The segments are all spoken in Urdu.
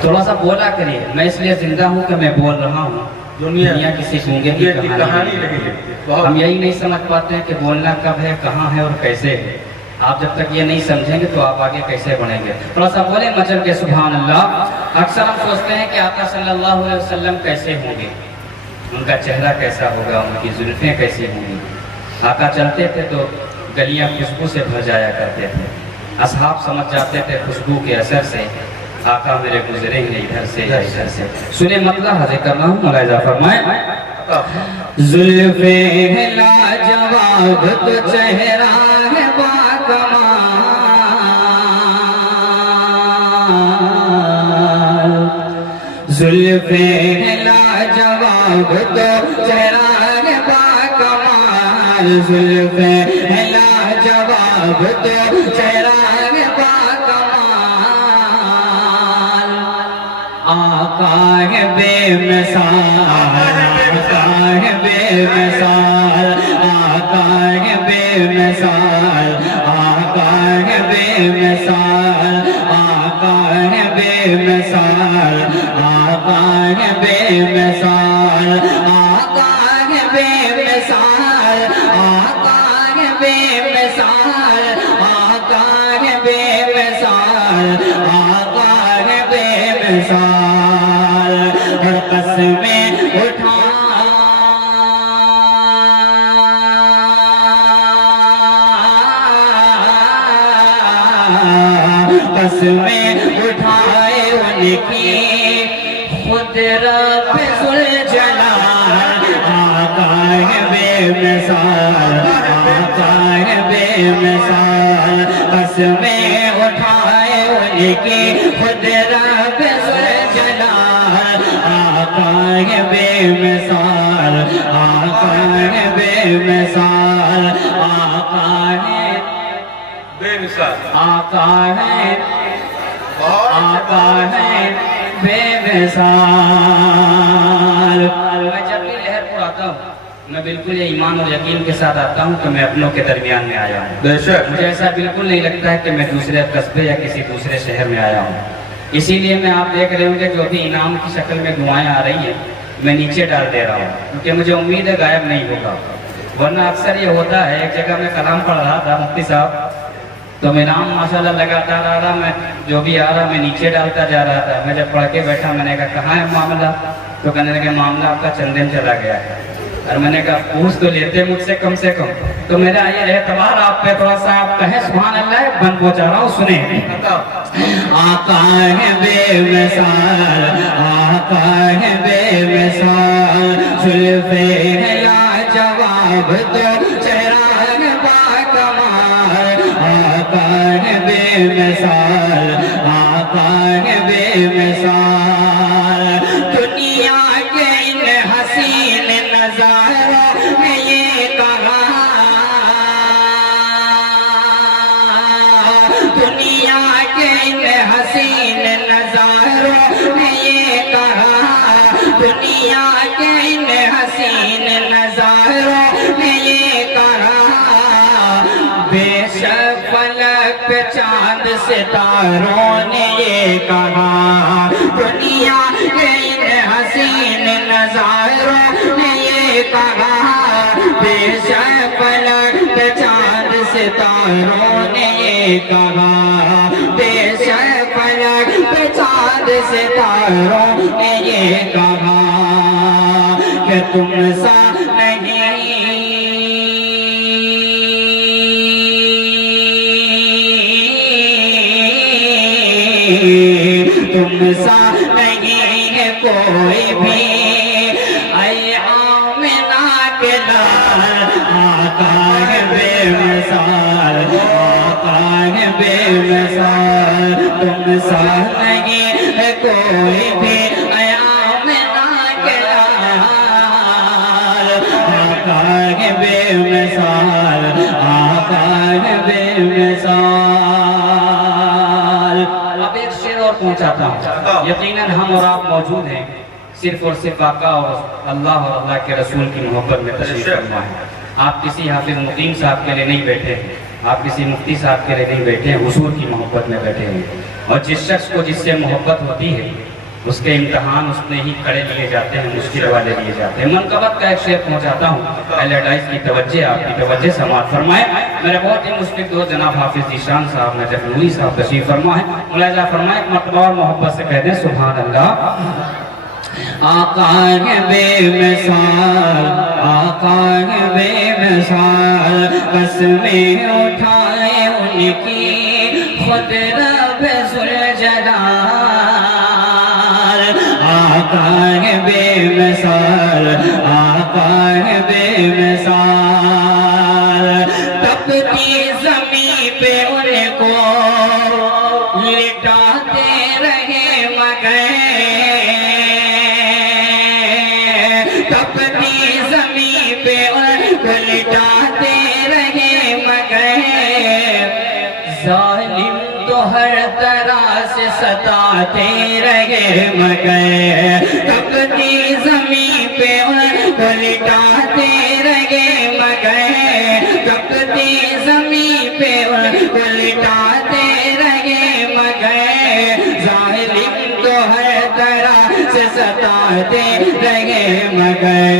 تھوڑا سا بولا کریے، میں اس لیے زندہ ہوں کہ میں بول رہا ہوں، دنیا کسی گونگے کی کہانی نہیں ہے۔ ہم یہی نہیں سمجھ پاتے ہیں کہ بولنا کب ہے، کہاں ہے اور کیسے ہے۔ آپ جب تک یہ نہیں سمجھیں گے تو آپ آگے کیسے بڑھیں گے؟ تھوڑا سا بولیں مچل کے سبحان اللہ۔ اکثر ہم سوچتے ہیں کہ آقا صلی اللہ علیہ وسلم کیسے ہوں گے، ان کا چہرہ کیسا ہوگا، ان کی زلفیں کیسی ہوں گی۔ آقا چلتے تھے تو گلیاں خوشبو سے بھر جایا کرتے تھے، اصحاب سمجھ جاتے تھے خوشبو کے اثر سے آقا میرے گزرے ہیں ادھر سے یا ادھر سے۔ سنیں مطلب حاضر کر رہا ہوں، ملاحظہ فرمائیں۔ زلفیں لاجواب تو چہرہ ہے باکمال، زلفیں لاجواب تو چہرہ ہے باکمال، زلفیں لاجواب تو چہرہ ہے باکمال، آقا ہے بے مثال، آقا ہے بے مثال، آقا ہے بے مثال، آقا ہے بے مثال، آقا ہے بے مثال، آقا ہے بے مثال، آقا ہے بے مثال، آقا ہے بے مثال، آقا ہے بے مثال، آقا ہے بے مثال، اور قسمیں اٹھا قسمیں اٹھائے ان کی خود رب ذوالجلال، آقا ہے بے مثال، آقا ہے بے مثال، قسمیں اٹھائے ان کی خود رب ذوالجلال، آقا ہے بے مثال، آقا ہے بے مثال، آقا ہے بے مثال، آقا ہے، آقا ہے بے مثال۔ میں جب بھی لہر اڑاتا ہوں میں بالکل یہ ایمان اور یقین کے ساتھ آتا ہوں کہ میں اپنوں کے درمیان میں آیا ہوں۔ بے شک مجھے ایسا بالکل نہیں لگتا ہے کہ میں دوسرے قصبے یا کسی دوسرے شہر میں آیا ہوں۔ اسی لیے میں آپ دیکھ رہے ہوں کہ جو بھی انعام کی شکل میں دعائیں آ رہی ہیں میں نیچے ڈال دے رہا ہوں، کیونکہ مجھے امید ہے غائب نہیں ہوگا، ورنہ اکثر یہ ہوتا ہے۔ ایک جگہ میں کلام پڑھ رہا تھا مفتی صاحب، تو میرا نام ماشاءاللہ لگاتا رہا، میں جو بھی آ رہا میں نیچے ڈالتا جا رہا تھا۔ میں جب پڑھ کے بیٹھا میں نے کہا کہاں ہے معاملہ، تو کہنے لگے معاملہ آپ کا چندن چلا گیا ہے۔ اور میں نے کہا پوچھ تو لیتے مجھ سے کم، تو میرا یہ اعتبار آپ پہ تھوڑا سا آپ کہیں سبحان اللہ بند پہنچا رہا ہوں، سنیں۔ آقا ہے بے مثال، آقا ہے بے مثال، زلفیں لاجواب تو چہرہ ہے باکمال، آقا ہے بے مثال، آقا ہے بے مثال، دنیا کے ان حسین نظاروں میں یہ کہا، دنیا کے ان حسین نظاروں میں یہ کہا، دنیا کے ان حسین نظاروں میں یہ کہا، بے شک فلک پہ چاند ستاروں نے یہ کہا، دنیا کے ان حسین نظاروں نے یہ کہا، بے شک فلک پہ چاند ستاروں نے یہ کہا، بے شک فلک پہ چاند ستاروں نے یہ کہا کہ تم سا نہیں، تم سا نہیں ہے کوئی بھی، اے آمنہ کے لال، آقا ہے بے مثال، آقا ہے بے مثال، تم سا نہیں ہے کوئی بھی، اے آمنہ کے لال، آقا ہے بے مثال، آقا ہے بے مثال۔ اب ایک شعر اور پہنچاتا ہوں، یقیناً ہم اور آپ موجود ہیں صرف اور صرف آقا اور اللہ اور اللہ کے رسول کی محبت میں تشریف فرما ہے۔ آپ کسی حافظ مقیم صاحب کے لیے نہیں بیٹھے، آپ کسی مفتی صاحب کے لیے نہیں بیٹھے، حضور کی محبت میں بیٹھے ہیں۔ اور جس شخص کو جس سے محبت ہوتی ہے اس کے امتحان اس میں ہی کڑے لیے جاتے ہیں، مشکل والے لیے جاتے ہیں۔ منقبت کا ایک شعر پہنچاتا ہوں، اہل حدیث کی توجہ، آپ کی توجہ سماعت فرمائے۔ میرے بہت ہی مشفق دوست جناب حافظ ذیشان صاحب نجف نوری صاحب تشریف فرما ہے، ملاحظہ فرمائے، ایک مرتبہ اور محبت سے کہہ دیں سبحان اللہ۔ آقا ہے بے مثال، آقا ہے بے مثال، قسمیں اٹھائے ان کی خود رب ذوالجلال۔ آقا ہے بے مثال، آقا ہے بے مثال، تپتی زمین پہ ان کو لٹاتے رہے مگر، تپتی زمین پہ ان کو لٹاتے رہے مگر، ظالم تو ہر طرح سے ستاتے رہے مگر، تپتی زمین پہ ان کو لٹاتے رہے مگر، تپتی زمین پہ ان کو لٹاتے رہے مگر، ظالم تو ہر طرح سے ستاتے رہے مگر،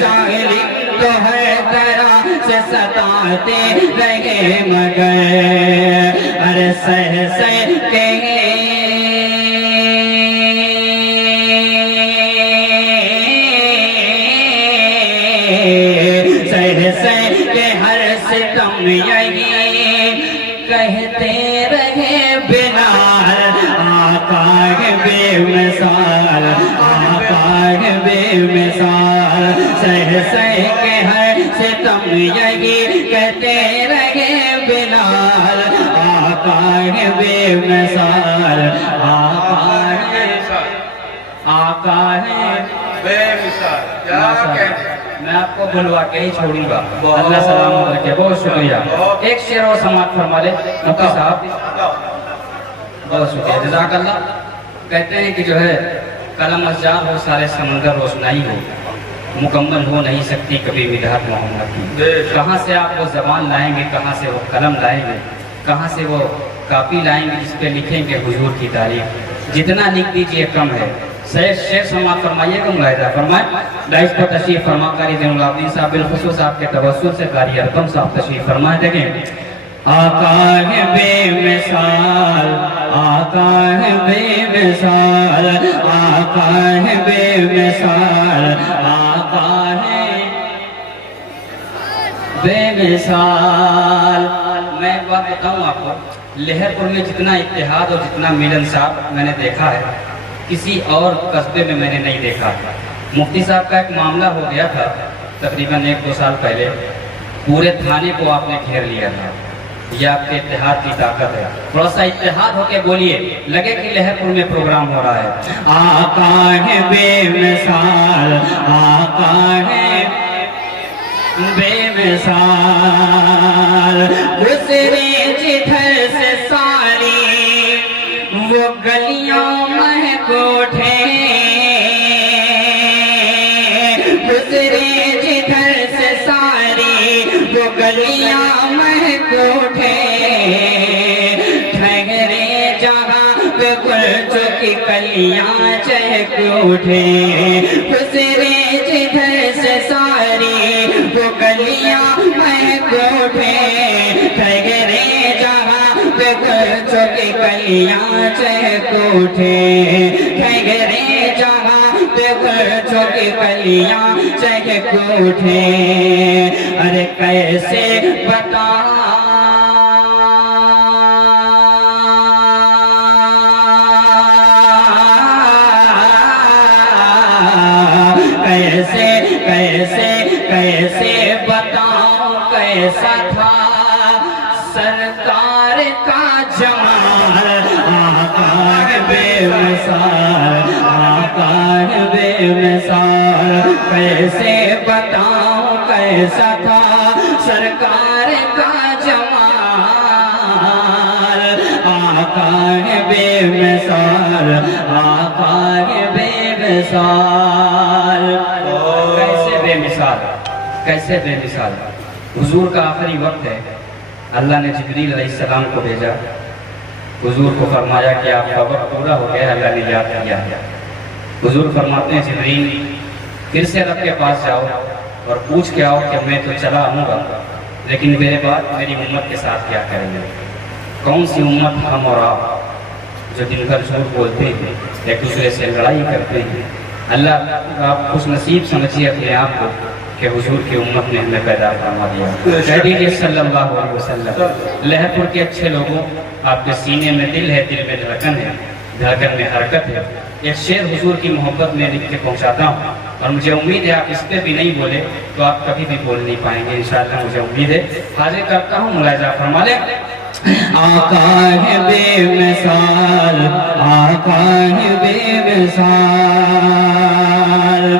ظالم تو ہر طرح سے ستاتے رہے مگر، ارے سہ سہ کے سہ سہ کے ہر ستم یہی کہتے رہے بلال، آقا ہے بے مثال، آقا ہے بے مثال، سہ سہ کے ہر ستم یہی کہتے رہے بلال، آقا ہے بے مثال، آقا ہے، آقا ہے بے مثال، کیا کہنے؟ میں آپ کو بلوا کے ہی چھوڑوں گا، اللہ سلامت رکھے، بہت شکریہ۔ ایک شعر اور سماعت فرما لے مفتی صاحب، بہت شکریہ، جزاک اللہ۔ کہتے ہیں کہ جو ہے قلم اشجار ہو سارے سمندر روشنائی ہو، مکمل ہو نہیں سکتی کبھی مدحت محمد کی۔ کہاں سے آپ وہ زبان لائیں گے، کہاں سے وہ قلم لائیں گے، کہاں سے وہ کاپی لائیں گے جس پہ لکھیں گے حضور کی تاریخ؟ جتنا لکھ دیجئے کم ہے۔ شعر سماعت فرمائیے گا، ملاحظہ فرمائیں۔ ڈائس پر تشریف فرما قاری زین العابدین صاحب بالخصوص آپ کے توسل سے قاری ارقم صاحب تشریف فرمائیں۔ دیکھیں، آقا ہے بے مثال، آقا ہے بے مثال، آقا ہے بے مثال، آقا ہے بے مثال۔ میں ایک بات بتاؤں آپ کو، لہر پور میں جتنا اتحاد اور جتنا ملن صاحب میں نے دیکھا ہے، کسی اور قصبے میں نے نہیں دیکھا۔ مفتی صاحب کا ایک معاملہ ہو گیا تھا تقریباً 1-2 سال پہلے، پورے تھانے کو آپ نے گھیر لیا تھا۔ یہ آپ کے اتحاد کی طاقت ہے، تھوڑا سا اتحاد ہو کے بولیے، لگے کہ لہر پور میں پروگرام ہو رہا ہے۔ آقا ہے بے مثال، آقا ہے بے مثال، گزرے جدھر سے ساری وہ گلیاں مہک اٹھے، گزرے جدھر سے ساری وہ گلیاں مہک اٹھے، ٹھہرے جہاں پہ گلچوں کی کلیاں چہک اٹھے، گزرے جدھر سے ساری وہ گلیاں مہک اٹھے، ٹھہرے جہاں پہ گلچوں کی کلیاں چہک اٹھے، ٹھہرے جہاں پہ گلچوں کی کلیاں چہک اٹھے، ارے کیسے بتا کیسے بتاؤں کیسا تھا سرکار کا جمال، آقا ہے بے مثال، آقا ہے بے مثال، کیسے بتاؤں کیسا تھا سرکار کا جمال، آقا ہے بے مثال، آقا ہے بے مثال۔ کیسے بے مثال، کیسے بے مثال۔ حضور کا آخری وقت ہے، اللہ نے جبریل علیہ السلام کو بھیجا، حضور کو فرمایا کہ آپ کا وقت پورا ہو گیا، اللہ نے یاد کیا ہے۔ حضور فرماتے ہیں جبرائیل پھر سے رب کے پاس جاؤ اور پوچھ کے آؤ کہ میں تو چلا آؤں گا لیکن میرے بعد میری امت کے ساتھ کیا کریں گے؟ کون سی امت ہم اور آپ جو دن بھر جھوٹ بولتے ہیں، ایک دوسرے سے لڑائی کرتے ہیں؟ اللہ آپ خوش نصیب سمجھیے اپنے آپ کو کہ حضور کی امت نے ہمیں پیدا فرما دیا۔ کہہ دیجیے صلی اللہ علیہ وسلم۔ لہر پور کے اچھے لوگوں، آپ کے سینے میں دل ہے، دل میں دھڑکن ہے، دھڑکن میں حرکت ہے۔ ایک شعر حضور کی محبت میں لکھ کے پہنچاتا ہوں اور مجھے امید ہے آپ اس پہ بھی نہیں بولے تو آپ کبھی بھی بول نہیں پائیں گے انشاءاللہ، مجھے امید ہے۔ حاضر کرتا ہوں، ملاحظہ فرما لیں۔ آقا ہے بے مثال، آقا ہے بے مثال۔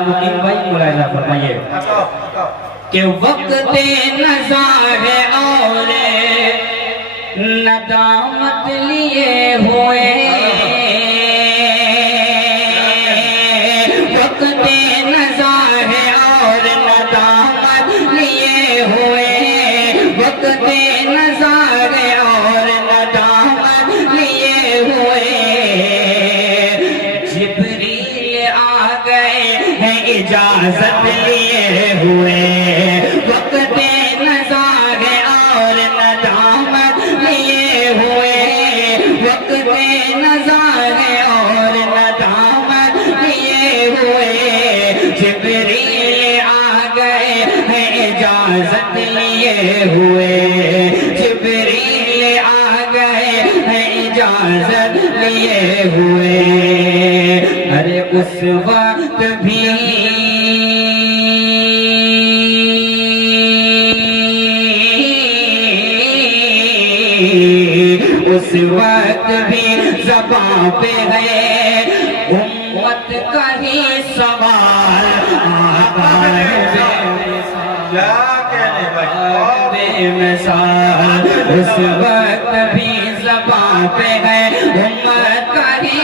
مقیم بھائی ملاحظہ فرمائیے کہ وقت نظر ہے اور ندامت لیے ہوئے، وقت نظر ہے اور ندامت لیے ہوئے، وقت نظر ہے اور ندامت لیے ہوئے، جبریل آ گئے ہیں اجازت لیے ہوئے، وقت نظر ہے اور ندامت لیے ہوئے، وقت نظر ہے اور ندامت لیے ہوئے، جبریل آ گئے ہیں اجازت لیے ہوئے، جبریل آ گئے ہیں اجازت لیے ہوئے۔ ارے اس وقت بھی اس وقت بھی زباں پہ ہے امت کا ہی سوال، آقا ہے کیا کہنے بھائی، بے مثال، اس وقت بھی زباں پہ ہے امت کا ہی